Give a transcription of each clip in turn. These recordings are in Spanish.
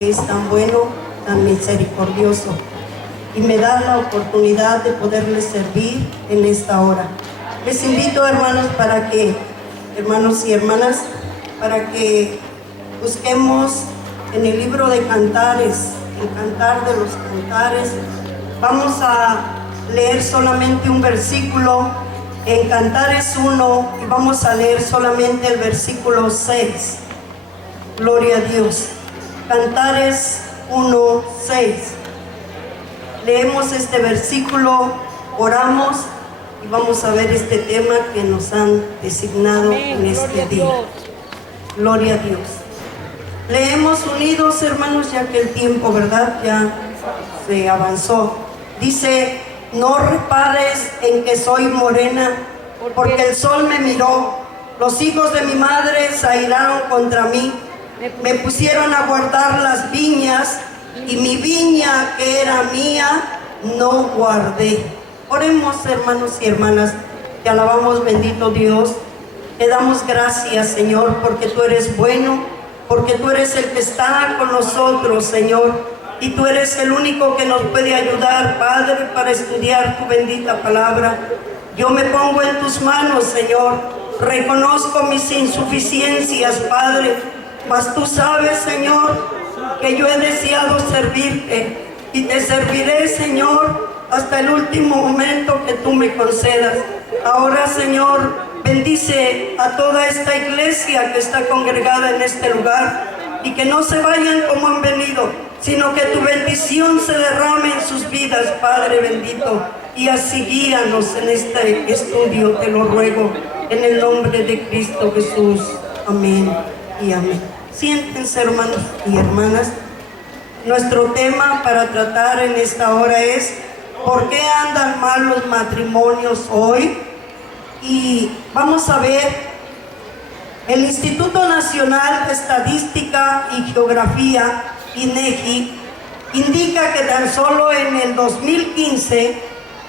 Es tan bueno, tan misericordioso y me da la oportunidad de poderles servir en esta hora. Les invito, hermanos y hermanas, para que busquemos en el libro de Cantares, el Cantar de los Cantares. Vamos a leer solamente un versículo en Cantares 1 y vamos a leer solamente el versículo 6. Gloria a Dios. Cantares 1:6. Leemos este versículo, oramos y vamos a ver este tema que nos han designado en este día. Gloria a Dios. Leemos unidos, hermanos, ya que el tiempo, ¿verdad?, ya se avanzó. Dice: no repares en que soy morena, porque el sol me miró. Los hijos de mi madre se airaron contra mí. Me pusieron a guardar las viñas, y mi viña que era mía no guardé. Oremos, hermanos y hermanas. Te alabamos, bendito Dios. Te damos gracias, Señor, porque tú eres bueno, porque tú eres el que está con nosotros, Señor, y tú eres el único que nos puede ayudar, Padre, para estudiar tu bendita palabra. Yo me pongo en tus manos, Señor. Reconozco mis insuficiencias, Padre, mas tú sabes, Señor, que yo he deseado servirte y te serviré, Señor, hasta el último momento que tú me concedas. Ahora, Señor, bendice a toda esta iglesia que está congregada en este lugar, y que no se vayan como han venido, sino que tu bendición se derrame en sus vidas, Padre bendito, y así guíanos en este estudio, te lo ruego, en el nombre de Cristo Jesús. Amén y amén. Siéntense, hermanos y hermanas. Nuestro tema para tratar en esta hora es: ¿por qué andan mal los matrimonios hoy? Y vamos a ver, el Instituto Nacional de Estadística y Geografía, INEGI, indica que tan solo en el 2015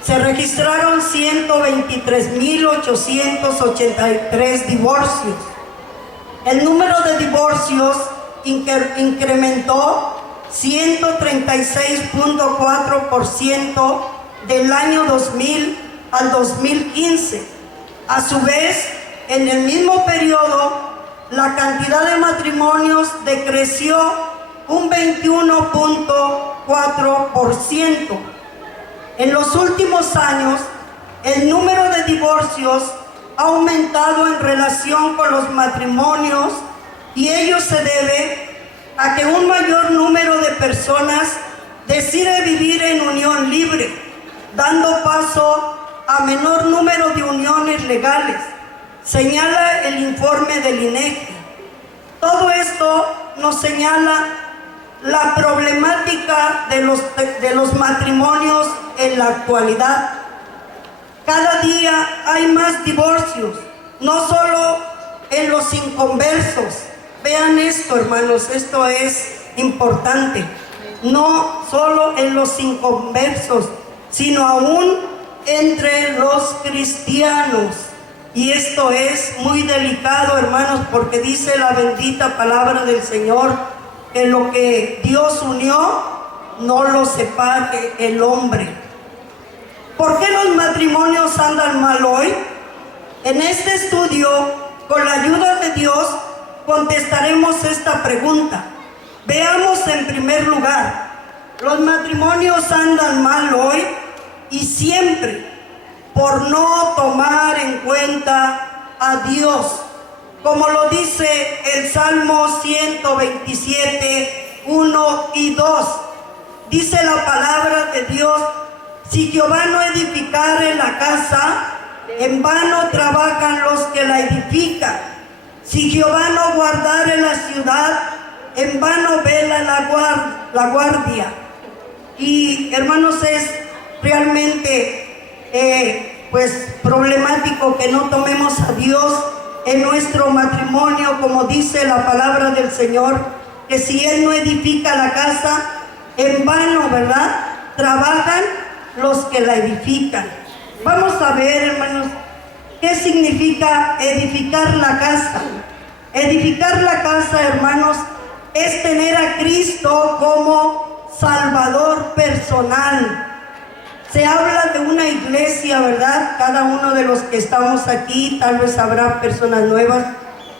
se registraron 123.883 divorcios. El número de divorcios incrementó 136.4% del año 2000 al 2015. A su vez, en el mismo periodo, la cantidad de matrimonios decreció un 21.4%. En los últimos años, el número de divorcios ha aumentado en relación con los matrimonios, y ello se debe a que un mayor número de personas decide vivir en unión libre, dando paso a menor número de uniones legales, señala el informe del INEGI. Todo esto nos señala la problemática de los matrimonios en la actualidad. Cada día hay más divorcios, no solo en los inconversos. Vean esto, hermanos, esto es importante. No solo en los inconversos, sino aún entre los cristianos. Y esto es muy delicado, hermanos, porque dice la bendita palabra del Señor que lo que Dios unió, no lo separe el hombre. ¿Por qué los matrimonios andan mal hoy? En este estudio, con la ayuda de Dios, contestaremos esta pregunta. Veamos en primer lugar, los matrimonios andan mal hoy y siempre por no tomar en cuenta a Dios, como lo dice el Salmo 127, 1 y 2. Dice la palabra de Dios: si Jehová no edificare la casa, en vano trabajan los que la edifican. Si Jehová no guardare la ciudad, en vano vela la guardia. Y, hermanos, es realmente problemático que no tomemos a Dios en nuestro matrimonio, como dice la palabra del Señor, que si Él no edifica la casa, en vano, ¿verdad?, trabajan los que la edifican. Vamos a ver, hermanos, qué significa edificar la casa. Edificar la casa, hermanos, es tener a Cristo como Salvador personal. Se habla de una iglesia, ¿verdad? Cada uno de los que estamos aquí, tal vez habrá personas nuevas,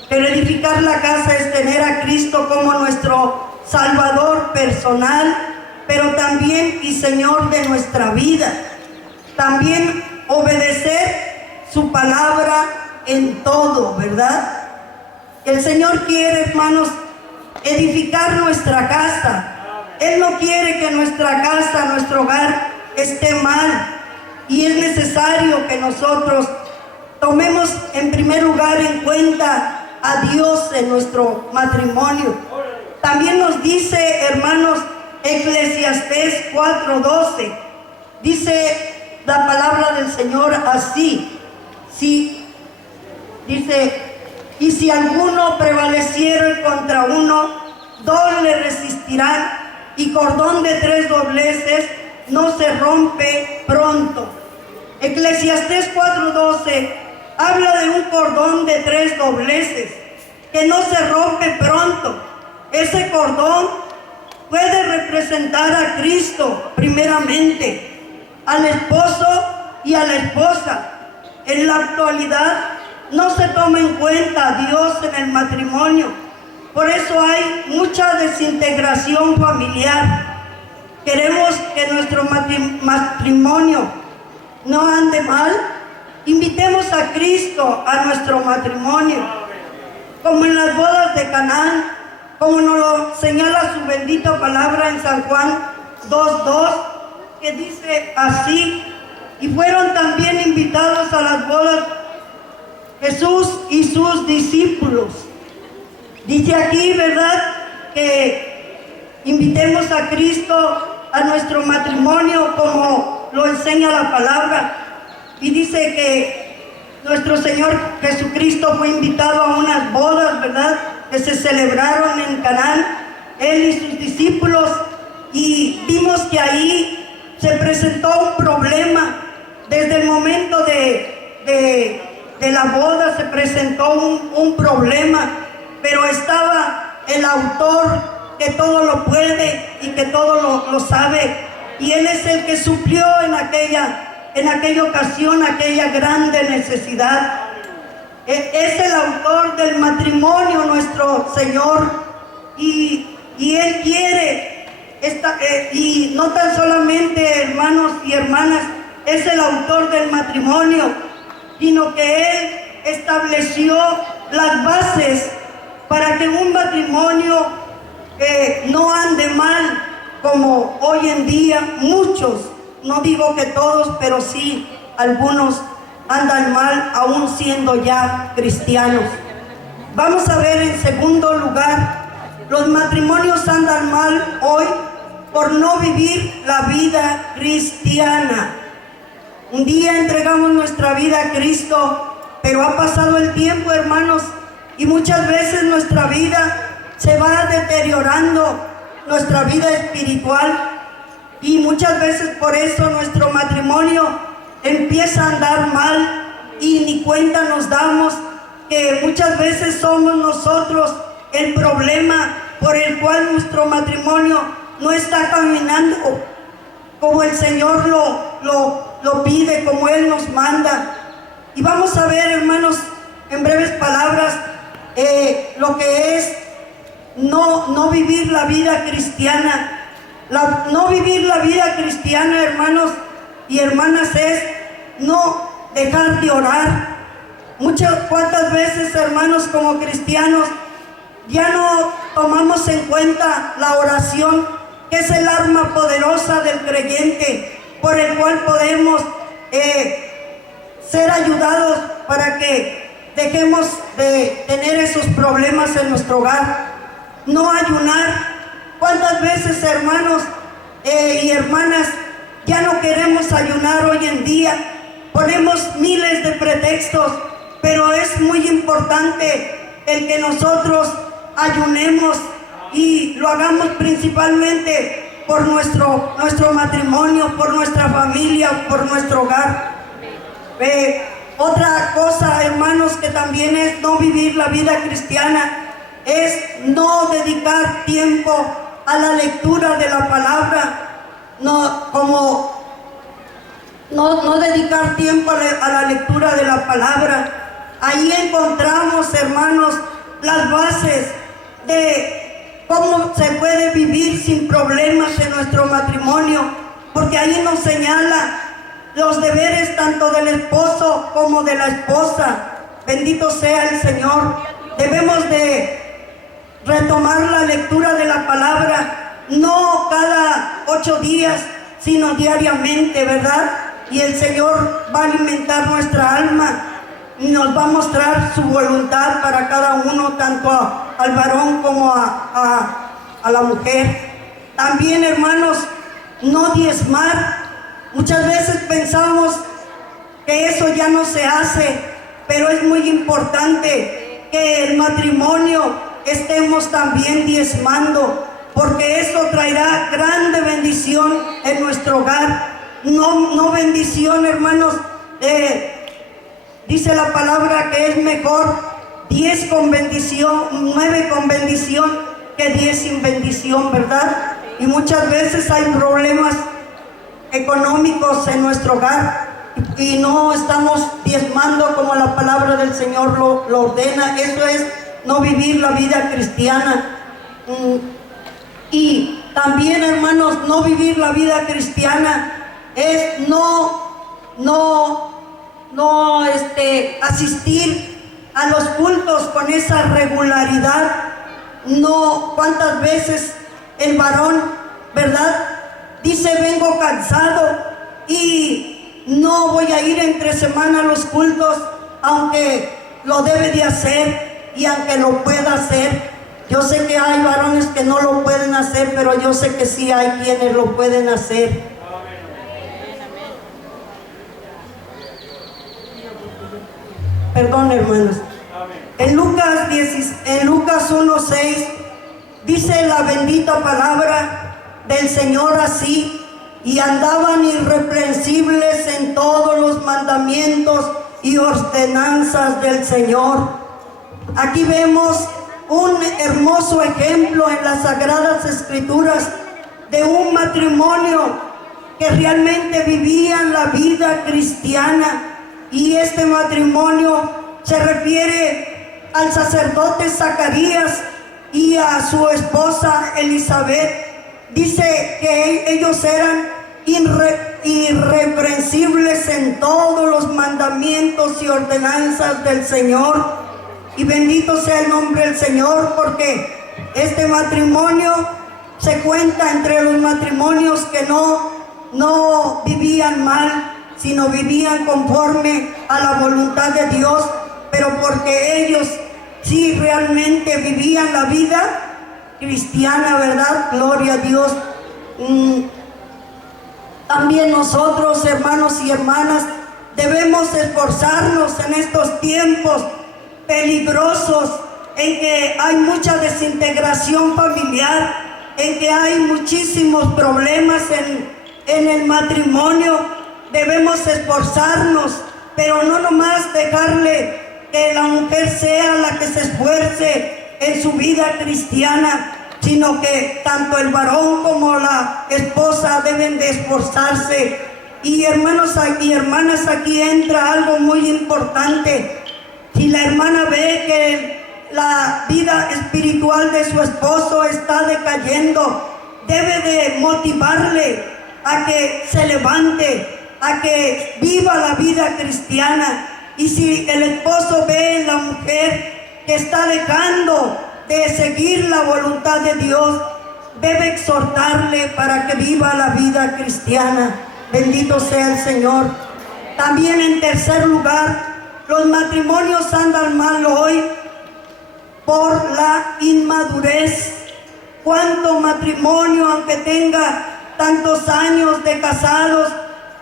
pero edificar la casa es tener a Cristo como nuestro Salvador personal, pero también y Señor de nuestra vida. También obedecer su palabra en todo, ¿verdad? El Señor quiere, hermanos, edificar nuestra casa. Él no quiere que nuestra casa, nuestro hogar esté mal. Y es necesario que nosotros tomemos en primer lugar en cuenta a Dios en nuestro matrimonio. También nos dice, hermanos, Eclesiastés 4:12. Dice la palabra del Señor así. Dice, y si alguno prevaleciere contra uno, dos le resistirán, y cordón de 3 dobleces no se rompe pronto. Eclesiastés 4:12 habla de un cordón de 3 dobleces que no se rompe pronto. Ese cordón puede representar a Cristo primeramente, al esposo y a la esposa. En la actualidad no se toma en cuenta a Dios en el matrimonio. Por eso hay mucha desintegración familiar. Queremos que nuestro matrimonio no ande mal. Invitemos a Cristo a nuestro matrimonio, como en las bodas de Canaán, como nos lo señala su bendita palabra en San Juan 2:2, que dice así: y fueron también invitados a las bodas Jesús y sus discípulos. Dice aquí, ¿verdad?, que invitemos a Cristo a nuestro matrimonio como lo enseña la palabra. Y dice que nuestro Señor Jesucristo fue invitado a unas bodas, ¿verdad?, que se celebraron en Canaán, Él y sus discípulos, y vimos que ahí se presentó un problema. Desde el momento de la boda se presentó un problema, pero estaba el autor que todo lo puede y que todo lo sabe, y Él es el que suplió en aquella ocasión aquella grande necesidad. Es el autor del matrimonio nuestro Señor, y Él quiere y no tan solamente, hermanos y hermanas, es el autor del matrimonio, sino que Él estableció las bases para que un matrimonio no ande mal, como hoy en día muchos, no digo que todos, pero sí algunos andan mal, aún siendo ya cristianos. Vamos a ver en segundo lugar, los matrimonios andan mal hoy por no vivir la vida cristiana. Un día entregamos nuestra vida a Cristo, pero ha pasado el tiempo, hermanos, y muchas veces nuestra vida se va deteriorando, nuestra vida espiritual, y muchas veces por eso nuestro matrimonio empieza a andar mal y ni cuenta nos damos que muchas veces somos nosotros el problema por el cual nuestro matrimonio no está caminando como el Señor lo pide, como Él nos manda. Y vamos a ver, hermanos, en breves palabras, lo que es no vivir la vida cristiana. No vivir la vida cristiana, hermanos y hermanas, es no dejar de orar. ¿Cuántas veces, hermanos, como cristianos, ya no tomamos en cuenta la oración, que es el arma poderosa del creyente, por el cual podemos ser ayudados para que dejemos de tener esos problemas en nuestro hogar? No ayunar. ¿Cuántas veces, hermanos y hermanas, ya no queremos ayunar hoy en día? Ponemos miles de pretextos, pero es muy importante el que nosotros ayunemos y lo hagamos principalmente por nuestro matrimonio, por nuestra familia, por nuestro hogar. Otra cosa, hermanos, que también es no vivir la vida cristiana, es no dedicar tiempo a la lectura de la palabra, no dedicar tiempo a la lectura de la palabra. Ahí encontramos, hermanos, las bases de cómo se puede vivir sin problemas en nuestro matrimonio, porque ahí nos señala los deberes tanto del esposo como de la esposa. Bendito sea el Señor. Debemos de retomar la lectura de la palabra, no cada 8 días, sino diariamente, ¿verdad? Y el Señor va a alimentar nuestra alma y nos va a mostrar su voluntad para cada uno, tanto al varón como a la mujer. También, hermanos, no diezmar. Muchas veces pensamos que eso ya no se hace, pero es muy importante que el matrimonio estemos también diezmando, porque eso traerá grande bendición en nuestro hogar. No bendición, hermanos, dice la palabra que es mejor 10 con bendición, 9 con bendición que 10 sin bendición, ¿verdad? Y muchas veces hay problemas económicos en nuestro hogar y no estamos diezmando como la palabra del Señor lo ordena. Eso es no vivir la vida cristiana. Y también, hermanos, no vivir la vida cristiana es no asistir a los cultos con esa regularidad. No, cuántas veces el varón, ¿verdad?, dice: vengo cansado y no voy a ir entre semana a los cultos, aunque lo debe de hacer y aunque lo pueda hacer. Yo sé que hay varones que no lo pueden hacer, pero yo sé que sí hay quienes lo pueden hacer. Perdón, hermanos. En Lucas 1:6 dice la bendita palabra del Señor así: y andaban irreprensibles en todos los mandamientos y ordenanzas del Señor. Aquí vemos un hermoso ejemplo en las Sagradas Escrituras de un matrimonio que realmente vivían la vida cristiana. Y este matrimonio se refiere al sacerdote Zacarías y a su esposa Elizabeth. Dice que ellos eran irreprensibles en todos los mandamientos y ordenanzas del Señor. Y bendito sea el nombre del Señor, porque este matrimonio se cuenta entre los matrimonios que no vivían mal, sino vivían conforme a la voluntad de Dios, pero porque ellos sí realmente vivían la vida cristiana, ¿verdad? Gloria a Dios. También nosotros, hermanos y hermanas, debemos esforzarnos en estos tiempos peligrosos en que hay mucha desintegración familiar, en que hay muchísimos problemas en el matrimonio. Debemos esforzarnos, pero no nomás dejarle que la mujer sea la que se esfuerce en su vida cristiana, sino que tanto el varón como la esposa deben de esforzarse. Y hermanos y hermanas, aquí entra algo muy importante. Si la hermana ve que la vida espiritual de su esposo está decayendo, debe de motivarle a que se levante, a que viva la vida cristiana. Y si el esposo ve en la mujer que está dejando de seguir la voluntad de Dios, debe exhortarle para que viva la vida cristiana. Bendito sea el Señor. También, en tercer lugar, los matrimonios andan mal hoy por la inmadurez. ¿Cuánto matrimonio, aunque tenga tantos años de casados,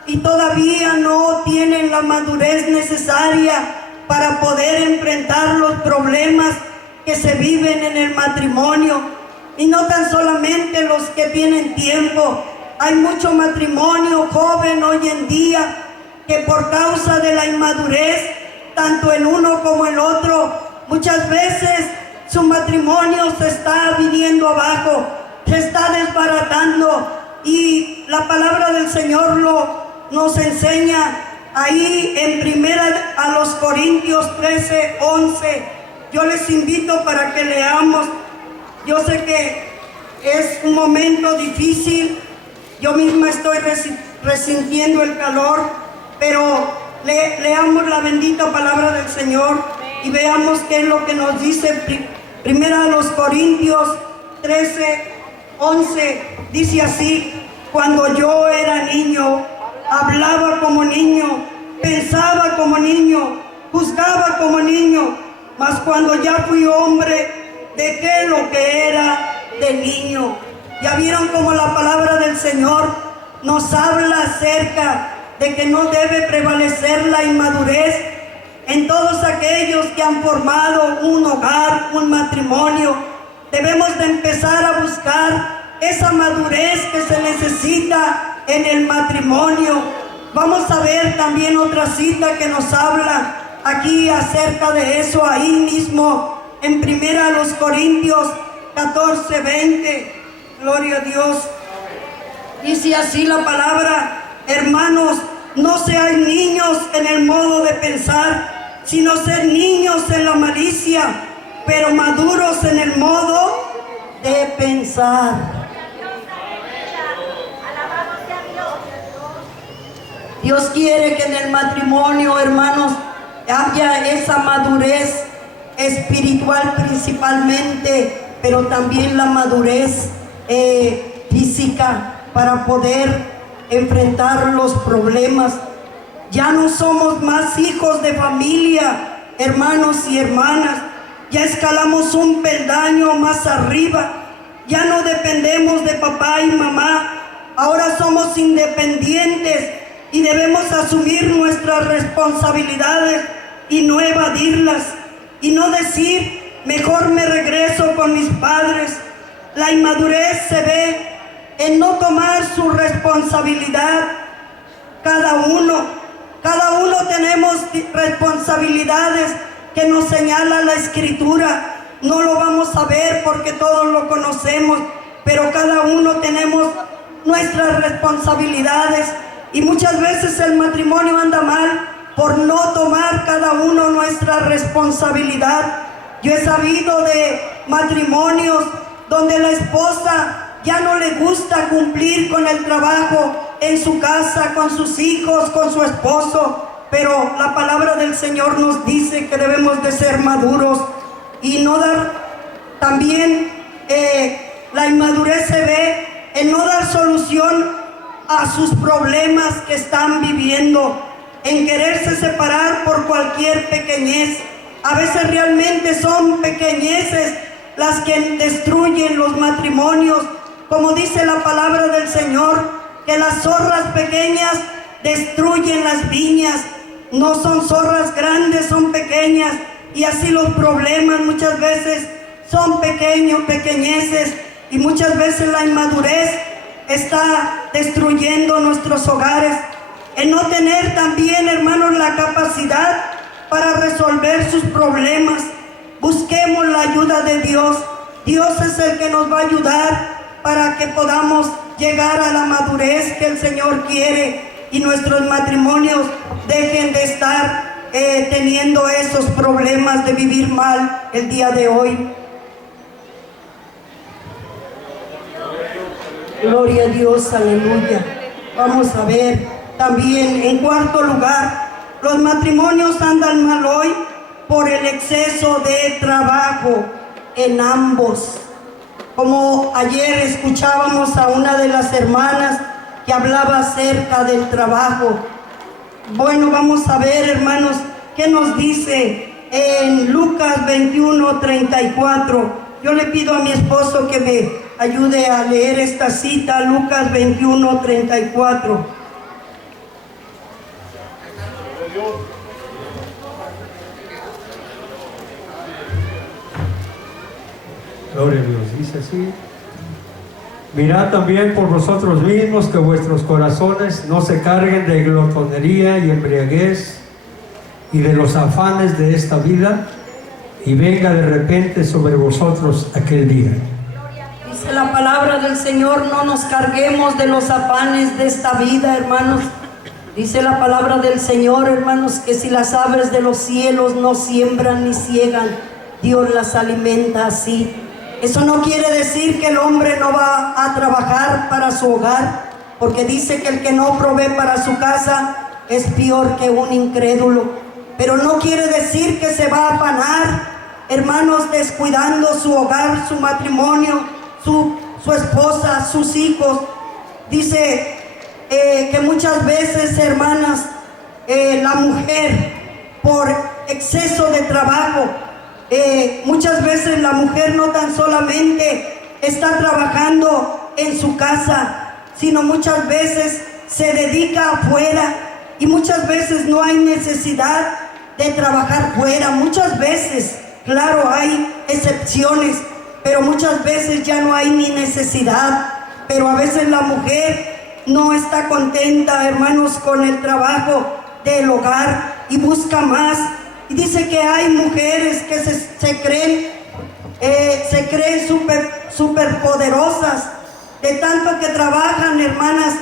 y todavía no tienen la madurez necesaria para poder enfrentar los problemas que se viven en el matrimonio? Y no tan solamente los que tienen tiempo, hay mucho matrimonio joven hoy en día que por causa de la inmadurez, tanto el uno como el otro, muchas veces su matrimonio se está viniendo abajo, se está desbaratando, y la palabra del Señor nos enseña ahí en primera a los Corintios 13:11. Yo les invito para que leamos. Yo sé que es un momento difícil, yo misma estoy resintiendo el calor, pero leamos la bendita palabra del Señor y veamos qué es lo que nos dice. Primera a los Corintios 13:11 dice así: cuando yo era niño, hablaba como niño, pensaba como niño, juzgaba como niño, mas cuando ya fui hombre, dejé lo que era de niño. Ya vieron cómo la palabra del Señor nos habla acerca de que no debe prevalecer la inmadurez en todos aquellos que han formado un hogar, un matrimonio. Debemos de empezar a buscar esa madurez que se necesita en el matrimonio. Vamos a ver también otra cita que nos habla aquí acerca de eso, ahí mismo en primera a los Corintios 14:20. Gloria a Dios. Dice así la palabra: hermanos, no seáis niños en el modo de pensar, sino ser niños en la malicia, pero maduros en el modo de pensar. Dios quiere que en el matrimonio, hermanos, haya esa madurez espiritual principalmente, pero también la madurez física para poder enfrentar los problemas. Ya no somos más hijos de familia, hermanos y hermanas. Ya escalamos un peldaño más arriba. Ya no dependemos de papá y mamá. Ahora somos independientes y debemos asumir nuestras responsabilidades y no evadirlas, y no decir: mejor me regreso con mis padres. La inmadurez se ve en no tomar su responsabilidad. Cada uno tenemos responsabilidades que nos señala la Escritura. No lo vamos a ver porque todos lo conocemos, pero cada uno tenemos nuestras responsabilidades, y muchas veces el matrimonio anda mal por no tomar cada uno nuestra responsabilidad. Yo he sabido de matrimonios donde la esposa ya no le gusta cumplir con el trabajo en su casa, con sus hijos, con su esposo, pero la palabra del Señor nos dice que debemos de ser maduros y no dar. También la inmadurez se ve en no dar solución a sus problemas que están viviendo, en quererse separar por cualquier pequeñez. A veces realmente son pequeñeces las que destruyen los matrimonios, como dice la palabra del Señor, que las zorras pequeñas destruyen las viñas. No son zorras grandes, son pequeñas, y así los problemas muchas veces son pequeñeces, y muchas veces la inmadurez está destruyendo nuestros hogares. En no tener también, hermanos, la capacidad para resolver sus problemas. Busquemos la ayuda de Dios. Dios es el que nos va a ayudar para que podamos llegar a la madurez que el Señor quiere y nuestros matrimonios dejen de estar teniendo esos problemas de vivir mal el día de hoy. Gloria a Dios, aleluya. Vamos a ver también, en cuarto lugar, los matrimonios andan mal hoy por el exceso de trabajo en ambos. Como ayer escuchábamos a una de las hermanas que hablaba acerca del trabajo. Bueno, vamos a ver, hermanos, qué nos dice en Lucas 21:34. Yo le pido a mi esposo que me ayude a leer esta cita, Lucas 21:34. Gloria a Dios, dice así: mirad también por vosotros mismos que vuestros corazones no se carguen de glotonería y embriaguez y de los afanes de esta vida, y venga de repente sobre vosotros aquel día. Dice la palabra del Señor, no nos carguemos de los afanes de esta vida, hermanos. Dice la palabra del Señor, hermanos, que si las aves de los cielos no siembran ni ciegan, Dios las alimenta así. Eso no quiere decir que el hombre no va a trabajar para su hogar, porque dice que el que no provee para su casa es peor que un incrédulo. Pero no quiere decir que se va a afanar, hermanos, descuidando su hogar, su matrimonio, su esposa, sus hijos. Dice que muchas veces, hermanas, la mujer, por exceso de trabajo, muchas veces la mujer no tan solamente está trabajando en su casa, sino muchas veces se dedica afuera, y muchas veces no hay necesidad de trabajar fuera. Muchas veces, claro, hay excepciones, pero muchas veces ya no hay ni necesidad. Pero a veces la mujer no está contenta, hermanos, con el trabajo del hogar y busca más. Y dice que hay mujeres que se creen súper poderosas, de tanto que trabajan, hermanas,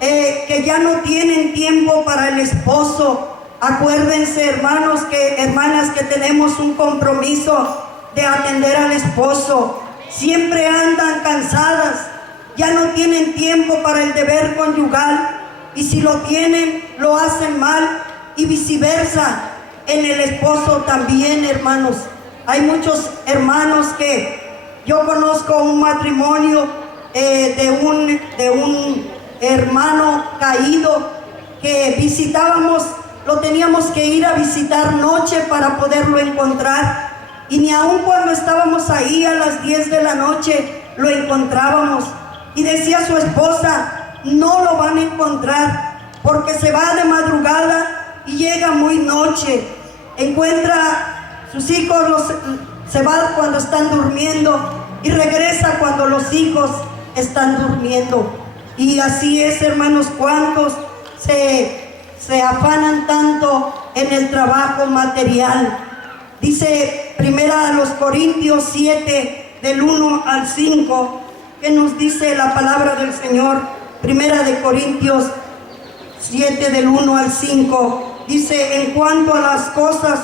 que ya no tienen tiempo para el esposo. Acuérdense, hermanas, que tenemos un compromiso de atender al esposo. Siempre andan cansadas, ya no tienen tiempo para el deber conyugal, y si lo tienen, lo hacen mal, y viceversa en el esposo también, hermanos. Hay muchos hermanos que yo conozco un matrimonio de un hermano caído que visitábamos, lo teníamos que ir a visitar noche para poderlo encontrar, y ni aun cuando estábamos ahí a las 10 de la noche lo encontrábamos. Y decía su esposa, no lo van a encontrar porque se va de madrugada y llega muy noche. Encuentra sus hijos, se va cuando están durmiendo y regresa cuando los hijos están durmiendo. Y así es, hermanos, cuántos se afanan tanto en el trabajo material. Dice primera a los Corintios 7, del 1 al 5, que nos dice la palabra del Señor. Primera de Corintios 7, del 1 al 5, dice: en cuanto a las cosas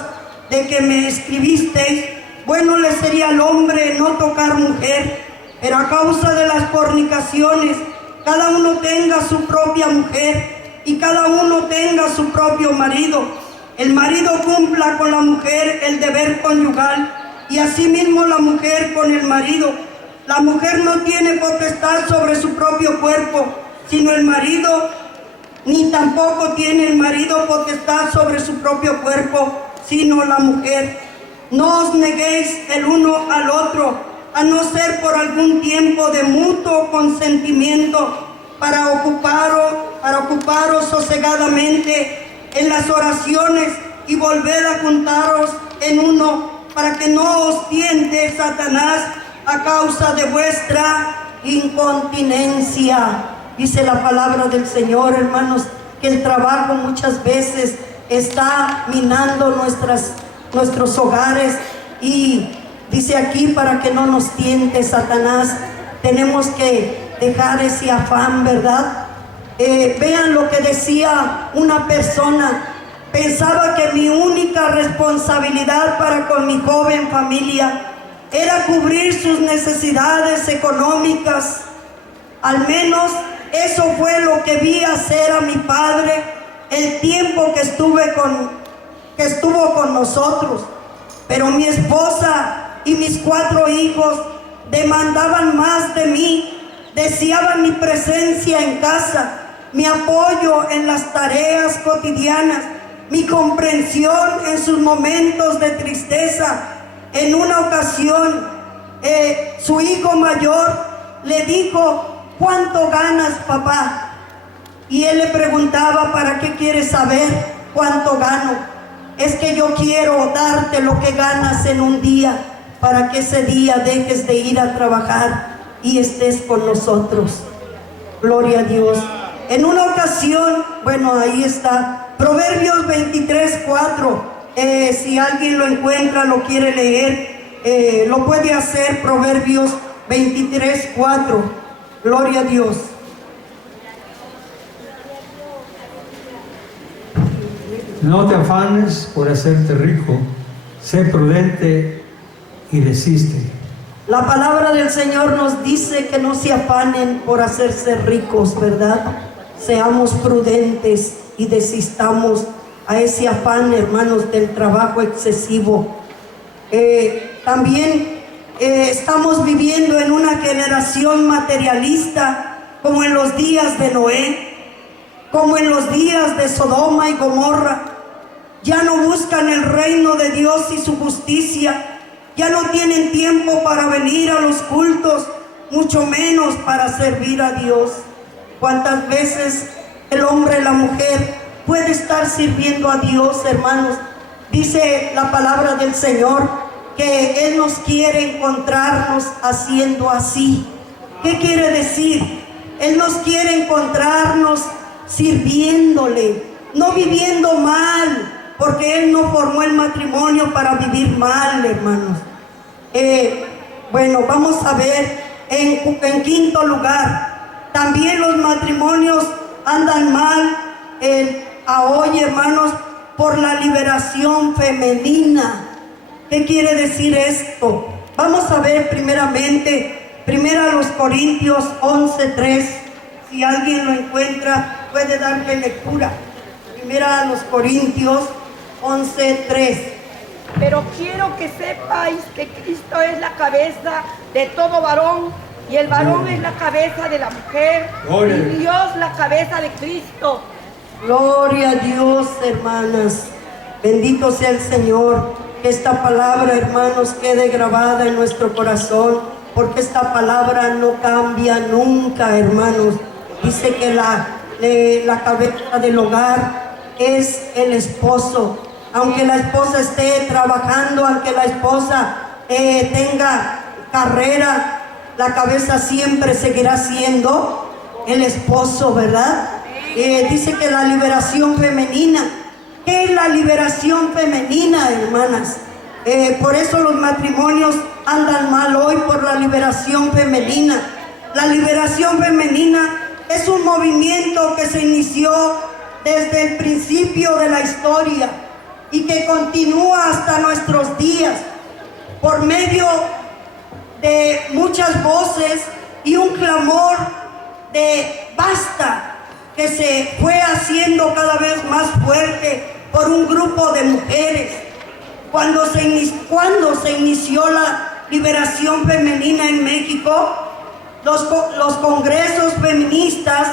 de que me escribisteis, bueno le sería al hombre no tocar mujer, pero a causa de las fornicaciones, cada uno tenga su propia mujer y cada uno tenga su propio marido. El marido cumpla con la mujer el deber conyugal, y asimismo la mujer con el marido. La mujer no tiene potestad sobre su propio cuerpo, sino el marido, ni tampoco tiene el marido potestad sobre su propio cuerpo, sino la mujer. No os neguéis el uno al otro, a no ser por algún tiempo de mutuo consentimiento, para ocuparos sosegadamente en las oraciones, y volver a juntaros en uno, para que no os tiente Satanás a causa de vuestra incontinencia. Dice la palabra del Señor, hermanos, que el trabajo muchas veces está minando nuestros hogares, y dice aquí, para que no nos tiente Satanás, tenemos que dejar ese afán, ¿verdad? Vean lo que decía una persona: pensaba que mi única responsabilidad para con mi joven familia era cubrir sus necesidades económicas. Al menos eso fue lo que vi hacer a mi padre el tiempo que estuvo con nosotros. Pero mi esposa y mis 4 hijos demandaban más de mí, deseaban mi presencia en casa, mi apoyo en las tareas cotidianas, mi comprensión en sus momentos de tristeza. En una ocasión, su hijo mayor le dijo: ¿cuánto ganas, papá? Y él le preguntaba: ¿para qué quieres saber cuánto gano? Es que yo quiero darte lo que ganas en un día, para que ese día dejes de ir a trabajar y estés con nosotros. Gloria a Dios. En una ocasión, bueno, ahí está, Proverbios 23:4, Si alguien lo encuentra, lo quiere leer, lo puede hacer. Proverbios 23:4. Gloria a Dios. No te afanes por hacerte rico, sé prudente y desiste. La palabra del Señor nos dice que no se afanen por hacerse ricos, ¿verdad? Seamos prudentes y desistamos a ese afán, hermanos, del trabajo excesivo. También estamos viviendo en una generación materialista, como en los días de Noé, como en los días de Sodoma y Gomorra. Ya no buscan el reino de Dios y su justicia. Ya no tienen tiempo para venir a los cultos, mucho menos para servir a Dios. ¿Cuántas veces el hombre y la mujer puede estar sirviendo a Dios, hermanos? Dice la palabra del Señor que Él nos quiere encontrarnos haciendo así. ¿Qué quiere decir? Él nos quiere encontrarnos sirviéndole, no viviendo mal, porque Él no formó el matrimonio para vivir mal, hermanos. Bueno, vamos a ver en quinto lugar, también los matrimonios andan mal hoy, hermanos, por la liberación femenina. ¿Qué quiere decir esto? Vamos a ver primeramente, primera a los Corintios 11:3. Si alguien lo encuentra, puede darle lectura. Primera a los Corintios 11:3. Pero quiero que sepáis que Cristo es la cabeza de todo varón, y el varón es la cabeza de la mujer, y Dios la cabeza de Cristo. Gloria a Dios, hermanas. Bendito sea el Señor. Que esta palabra, hermanos, quede grabada en nuestro corazón, porque esta palabra no cambia nunca, hermanos. Dice que la cabeza del hogar es el esposo. Aunque la esposa esté trabajando, aunque la esposa tenga carrera, la cabeza siempre seguirá siendo el esposo, ¿verdad? Dice que la liberación femenina. ¿Qué es la liberación femenina, hermanas? Por eso los matrimonios andan mal hoy, por la liberación femenina. La liberación femenina es un movimiento que se inició desde el principio de la historia y que continúa hasta nuestros días por medio de muchas voces y un clamor de basta, que se fue haciendo cada vez más fuerte por un grupo de mujeres. Cuando se inició la liberación femenina en México, los congresos feministas,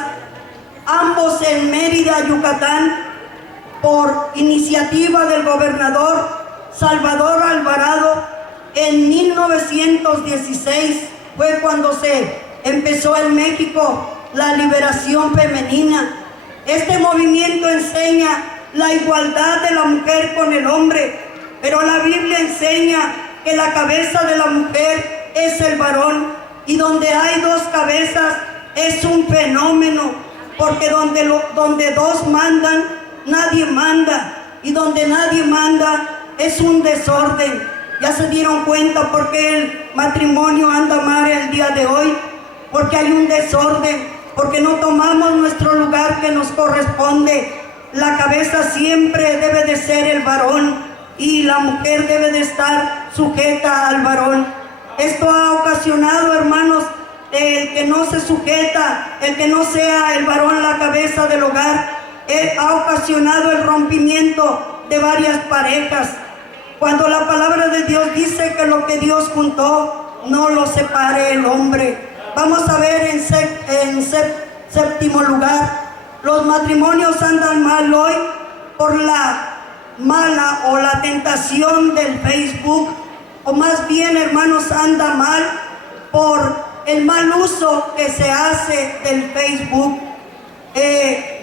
ambos en Mérida, Yucatán, por iniciativa del gobernador Salvador Alvarado, en 1916 fue cuando se empezó en México la liberación femenina. Este movimiento enseña la igualdad de la mujer con el hombre, pero la Biblia enseña que la cabeza de la mujer es el varón, y donde hay dos cabezas es un fenómeno, porque donde dos mandan, nadie manda, y donde nadie manda es un desorden. ¿Ya se dieron cuenta por qué el matrimonio anda mal el día de hoy? Porque hay un desorden, porque no tomamos nuestro lugar que nos corresponde. La cabeza siempre debe de ser el varón, y la mujer debe de estar sujeta al varón. Esto ha ocasionado, hermanos, el que no se sujeta, el que no sea el varón la cabeza del hogar, ha ocasionado el rompimiento de varias parejas. Cuando la palabra de Dios dice que lo que Dios juntó, no lo separe el hombre. Vamos a ver en séptimo lugar, los matrimonios andan mal hoy por la mala o la tentación del Facebook, o más bien, hermanos, anda mal por el mal uso que se hace del Facebook.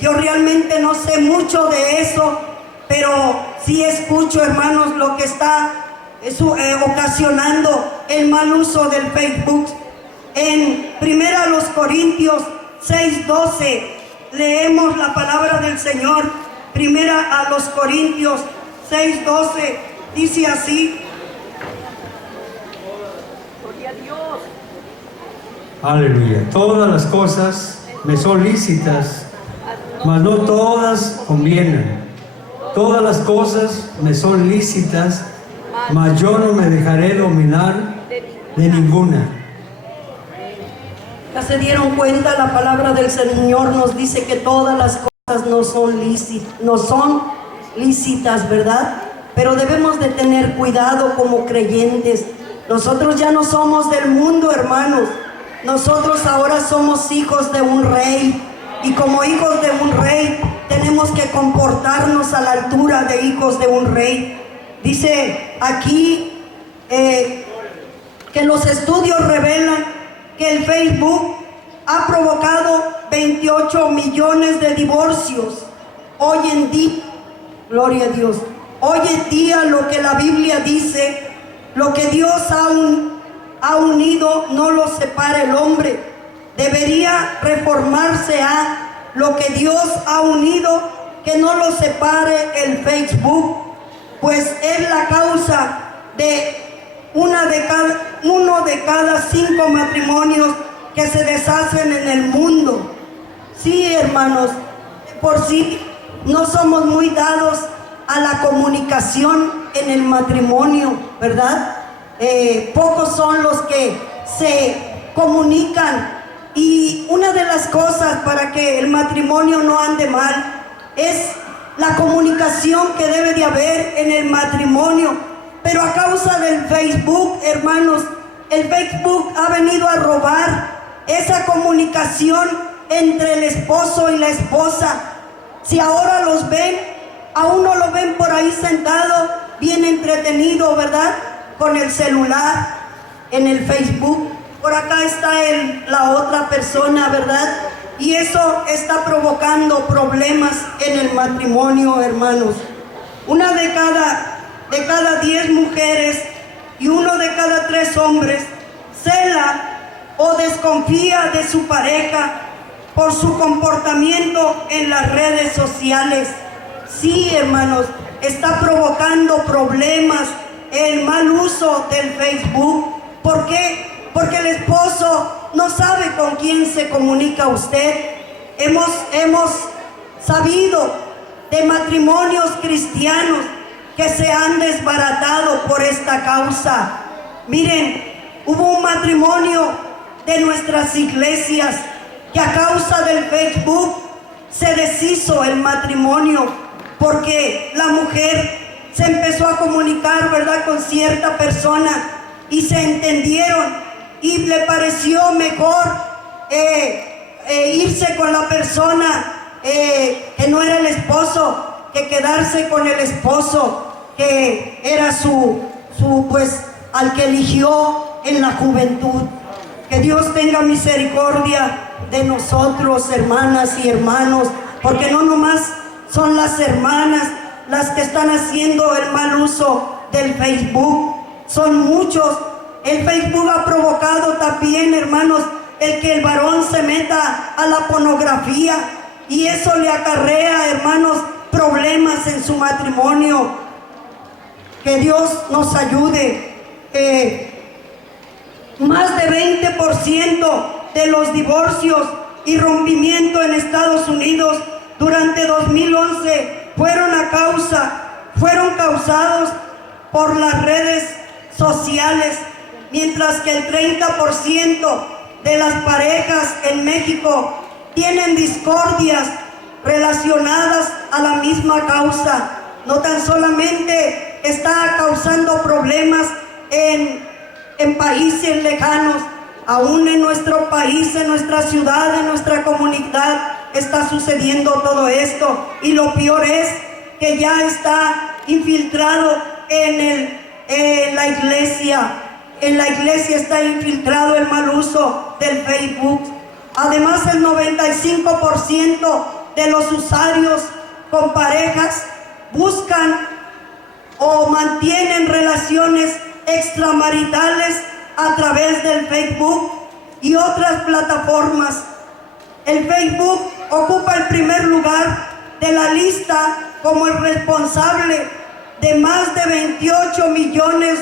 Yo realmente no sé mucho de eso, pero sí escucho, hermanos, lo que está ocasionando el mal uso del Facebook. En primera a los Corintios 6:12 leemos la palabra del Señor. Primera a los Corintios 6:12 dice así. Gloria a Dios. Aleluya. Todas las cosas me son lícitas, mas no todas convienen. Todas las cosas me son lícitas, mas yo no me dejaré dominar de ninguna. Ya se dieron cuenta, la palabra del Señor nos dice que todas las cosas no son lícitas, ¿verdad? Pero debemos de tener cuidado como creyentes. Nosotros ya no somos del mundo, hermanos. Nosotros ahora somos hijos de un rey. Y como hijos de un rey, tenemos que comportarnos a la altura de hijos de un rey. Dice aquí que los estudios revelan que el Facebook ha provocado 28 millones de divorcios. Hoy en día, gloria a Dios, hoy en día lo que la Biblia dice, lo que Dios ha unido, no lo separa el hombre. Debería reformarse a lo que Dios ha unido, que no lo separe el Facebook, pues es la causa de uno de cada 5 matrimonios que se deshacen en el mundo. Sí, hermanos, por sí no somos muy dados a la comunicación en el matrimonio, ¿verdad? Pocos son los que se comunican, y una de las cosas para que el matrimonio no ande mal es la comunicación que debe de haber en el matrimonio. Pero a causa del Facebook, hermanos, el Facebook ha venido a robar esa comunicación entre el esposo y la esposa. Si ahora los ven, a uno lo ven por ahí sentado, bien entretenido, ¿verdad? Con el celular, en el Facebook. Por acá está la otra persona, ¿verdad? Y eso está provocando problemas en el matrimonio, hermanos. Una de cada 10 mujeres y uno de cada 3 hombres cela o desconfía de su pareja por su comportamiento en las redes sociales. Sí, hermanos, está provocando problemas el mal uso del Facebook. ¿Por qué? Porque el esposo no sabe con quién se comunica usted. Hemos sabido de matrimonios cristianos que se han desbaratado por esta causa. Miren, hubo un matrimonio de nuestras iglesias que a causa del Facebook se deshizo el matrimonio, porque la mujer se empezó a comunicar, ¿verdad?, con cierta persona y se entendieron, y le pareció mejor irse con la persona que no era el esposo, que quedarse con el esposo que era pues al que eligió en la juventud. Que Dios tenga misericordia de nosotros, hermanas y hermanos, porque no nomás son las hermanas las que están haciendo el mal uso del Facebook, son muchos. El Facebook ha provocado también, hermanos, el que el varón se meta a la pornografía, y eso le acarrea, hermanos, problemas en su matrimonio. Que Dios nos ayude. Más de 20% de los divorcios y rompimientos en Estados Unidos durante 2011 fueron causados por las redes sociales, mientras que el 30% de las parejas en México tienen discordias relacionadas a la misma causa. No tan solamente está causando problemas en países lejanos, aún en nuestro país, en nuestra ciudad, en nuestra comunidad está sucediendo todo esto, y lo peor es que ya está infiltrado en la iglesia. En la iglesia está infiltrado el mal uso del Facebook. Además, el 95% de los usuarios con parejas buscan o mantienen relaciones extramaritales a través del Facebook y otras plataformas. El Facebook ocupa el primer lugar de la lista como el responsable de más de 28 millones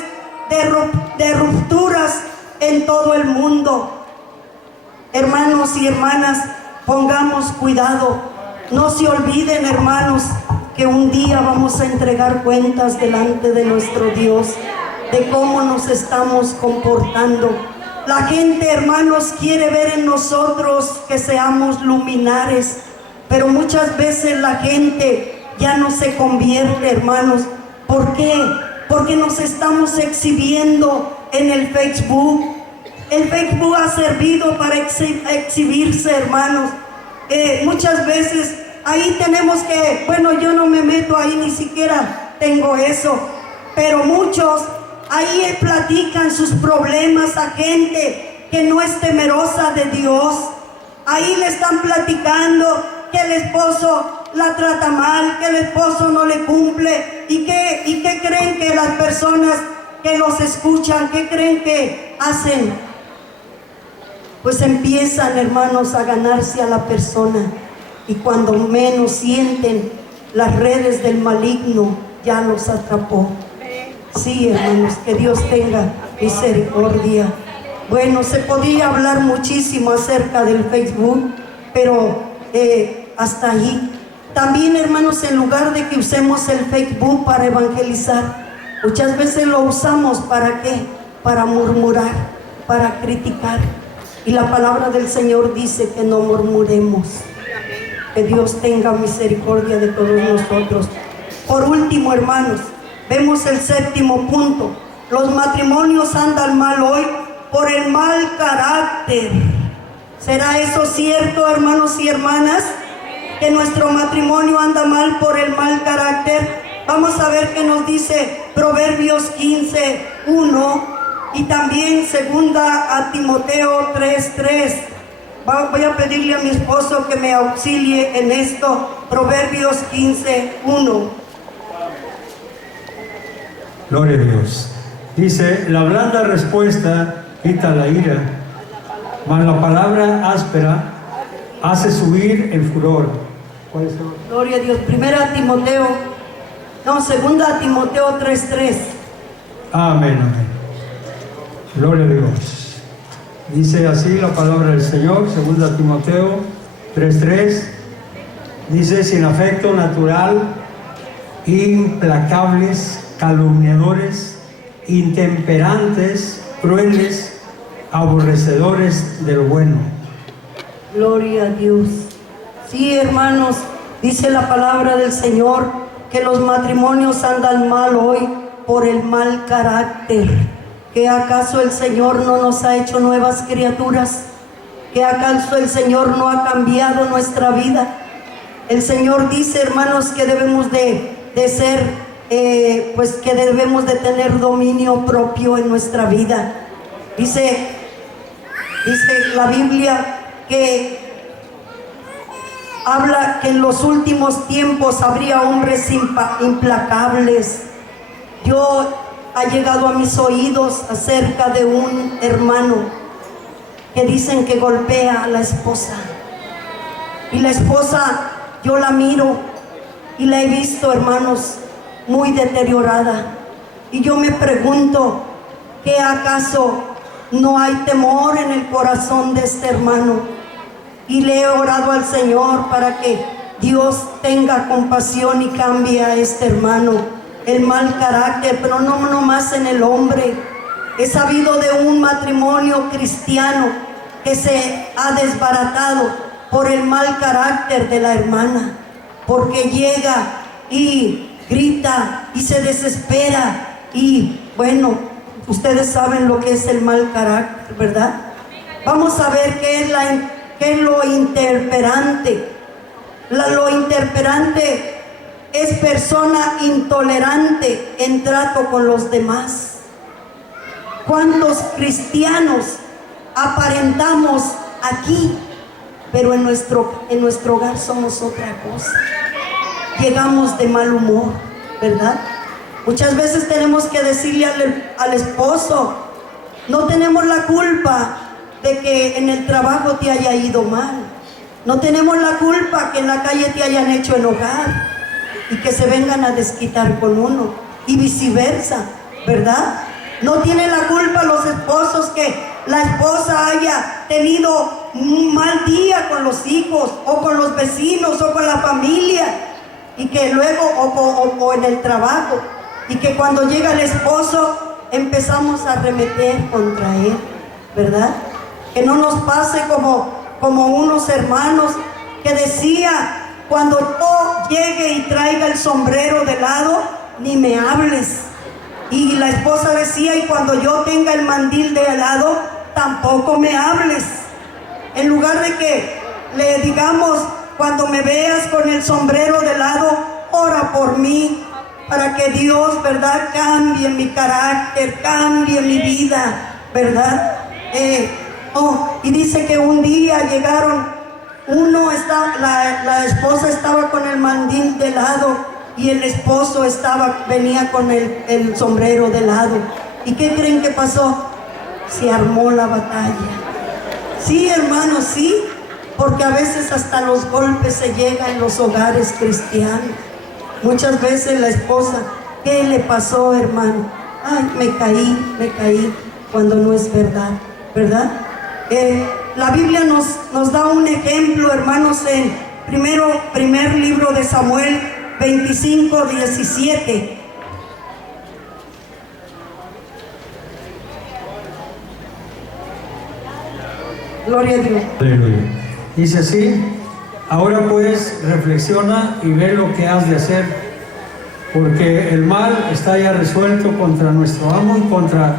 de rupturas en todo el mundo. Hermanos y hermanas, pongamos cuidado. No se olviden, hermanos, que un día vamos a entregar cuentas delante de nuestro Dios de cómo nos estamos comportando. La gente, hermanos, quiere ver en nosotros que seamos luminares, pero muchas veces la gente ya no se convierte, hermanos. ¿Por qué? Porque nos estamos exhibiendo en el Facebook. El Facebook ha servido para exhibirse, hermanos. Muchas veces ahí tenemos que, bueno, yo no me meto ahí, ni siquiera tengo eso, pero muchos ahí platican sus problemas a gente que no es temerosa de Dios. Ahí le están platicando que el esposo la trata mal, que el esposo no le cumple. ¿Y qué creen que las personas que los escuchan, qué creen que hacen? Pues empiezan, hermanos, a ganarse a la persona. Y cuando menos sienten, las redes del maligno ya los atrapó. Sí, hermanos, que Dios tenga misericordia. Bueno, se podía hablar muchísimo acerca del Facebook, pero hasta ahí. También, hermanos, en lugar de que usemos el Facebook para evangelizar, muchas veces lo usamos ¿para qué? Para murmurar, para criticar. Y la palabra del Señor dice que no murmuremos. Que Dios tenga misericordia de todos nosotros. Por último, hermanos, vemos el séptimo punto. Los matrimonios andan mal hoy por el mal carácter. ¿Será eso cierto, hermanos y hermanas? Que nuestro matrimonio anda mal por el mal carácter. Vamos a ver qué nos dice Proverbios 15:1 y también segunda a Timoteo 3:3. Voy a pedirle a mi esposo que me auxilie en esto. Proverbios 15:1. Gloria a Dios. Dice, la blanda respuesta quita la ira, mas la palabra áspera hace subir el furor. ¿Cuál es? Gloria a Dios. Segunda a Timoteo 3:3. Amén, amén. Gloria a Dios. Dice así la palabra del Señor, segunda Timoteo 3:3. Dice, sin afecto natural, implacables, calumniadores, intemperantes, crueles, aborrecedores del bueno. Gloria a Dios. Sí, hermanos, dice la palabra del Señor que los matrimonios andan mal hoy por el mal carácter. ¿Que acaso el Señor no nos ha hecho nuevas criaturas? ¿Que acaso el Señor no ha cambiado nuestra vida? El Señor dice, hermanos, que debemos de ser, que debemos de tener dominio propio en nuestra vida. Dice la Biblia que habla que en los últimos tiempos habría hombres implacables. Ha llegado a mis oídos acerca de un hermano que dicen que golpea a la esposa. Y la esposa, yo la miro y la he visto, hermanos, muy deteriorada. Y yo me pregunto, ¿qué acaso no hay temor en el corazón de este hermano? Y le he orado al Señor para que Dios tenga compasión y cambie a este hermano el mal carácter, pero no más en el hombre. He sabido de un matrimonio cristiano que se ha desbaratado por el mal carácter de la hermana, porque llega y grita y se desespera. Y bueno, ustedes saben lo que es el mal carácter, ¿verdad? Vamos a ver qué es lo intemperante. Lo intemperante es persona intolerante en trato con los demás. ¿Cuántos cristianos aparentamos aquí, pero en nuestro hogar somos otra cosa? Llegamos de mal humor, ¿verdad? Muchas veces tenemos que decirle al esposo, no tenemos la culpa de que en el trabajo te haya ido mal. No tenemos la culpa que en la calle te hayan hecho enojar. y que se vengan a desquitar con uno y viceversa, ¿verdad? No tienen la culpa los esposos que la esposa haya tenido un mal día con los hijos o con los vecinos o con la familia y que luego o en el trabajo y que cuando llega el esposo empezamos a arremeter contra él, ¿verdad? Que no nos pase como unos hermanos que decía, cuando yo llegue y traiga el sombrero de lado, ni me hables. Y la esposa decía, y cuando yo tenga el mandil de lado, tampoco me hables. En lugar de que le digamos, cuando me veas con el sombrero de lado, ora por mí, para que Dios, ¿verdad?, cambie mi carácter, cambie mi vida, ¿verdad? Y dice que un día llegaron, la esposa estaba con el mandil de lado y el esposo venía con el sombrero de lado. ¿Y qué creen que pasó? Se armó la batalla. Sí, hermanos, sí, porque a veces hasta los golpes se llegan en los hogares cristianos. Muchas veces la esposa, ¿qué le pasó, hermano? Ay, me caí, cuando no es verdad, ¿verdad? La Biblia nos da un ejemplo, hermanos, en primer libro de Samuel 25:17. Gloria a Dios. Aleluya. Dice así: ahora pues reflexiona y ve lo que has de hacer, porque el mal está ya resuelto contra nuestro amo y contra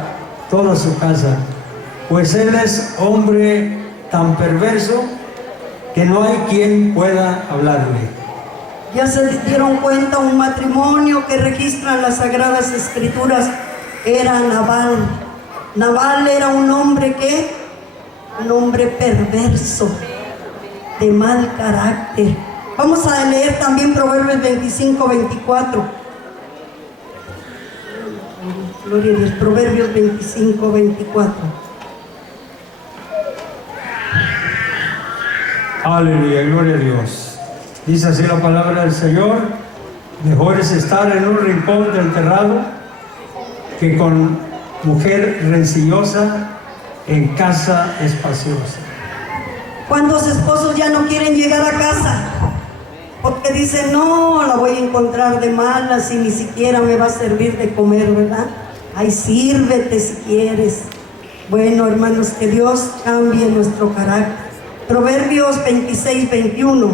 toda su casa, pues él es hombre tan perverso que no hay quien pueda hablarle. Ya se dieron cuenta, un matrimonio que registran las Sagradas Escrituras era Nabal. Nabal era un hombre un hombre perverso, de mal carácter. Vamos a leer también Proverbios 25:24. Gloria a Dios, Proverbios 25:24. Aleluya, gloria a Dios. Dice así la palabra del Señor: mejor es estar en un rincón del terrado que con mujer rencillosa en casa espaciosa. ¿Cuántos esposos ya no quieren llegar a casa? Porque dicen, no, la voy a encontrar de malas y ni siquiera me va a servir de comer, ¿verdad? Ay, sírvete si quieres. Bueno, hermanos, que Dios cambie nuestro carácter. Proverbios 26:21.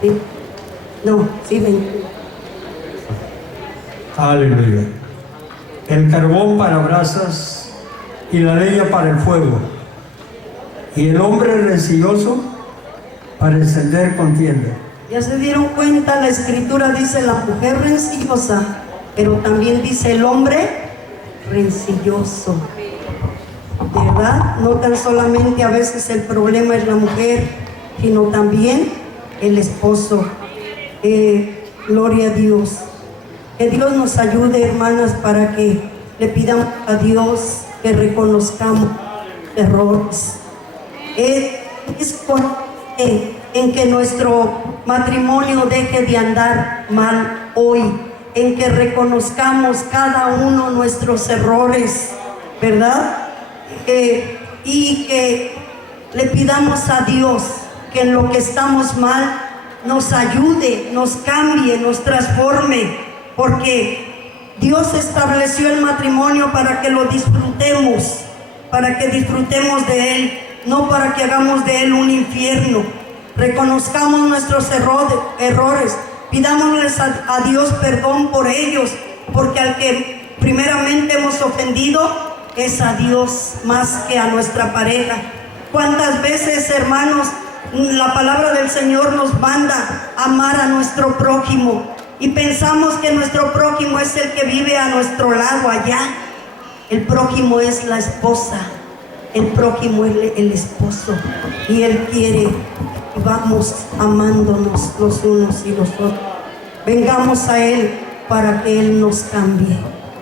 ¿Sí? No, sí, 21. Aleluya. El carbón para brasas y la leña para el fuego, y el hombre rencilloso para encender contienda. Ya se dieron cuenta, la Escritura dice la mujer rencillosa, pero también dice el hombre rencilloso. ¿Verdad? No tan solamente a veces el problema es la mujer, sino también el esposo. Gloria a Dios. Que Dios nos ayude, hermanas, para que le pidamos a Dios que reconozcamos errores. Es en que nuestro matrimonio deje de andar mal hoy, en que reconozcamos cada uno nuestros errores, ¿verdad? Y que le pidamos a Dios que en lo que estamos mal nos ayude, nos cambie, nos transforme, porque Dios estableció el matrimonio para que lo disfrutemos, para que disfrutemos de él, no para que hagamos de él un infierno. Reconozcamos nuestros errores, pidámosles a Dios perdón por ellos, porque al que primeramente hemos ofendido es a Dios más que a nuestra pareja. ¿Cuántas veces, hermanos, la palabra del Señor nos manda a amar a nuestro prójimo y pensamos que nuestro prójimo es el que vive a nuestro lado allá? El prójimo es la esposa, el prójimo es el esposo, y Él quiere que vamos amándonos los unos y los otros. Vengamos a Él para que Él nos cambie.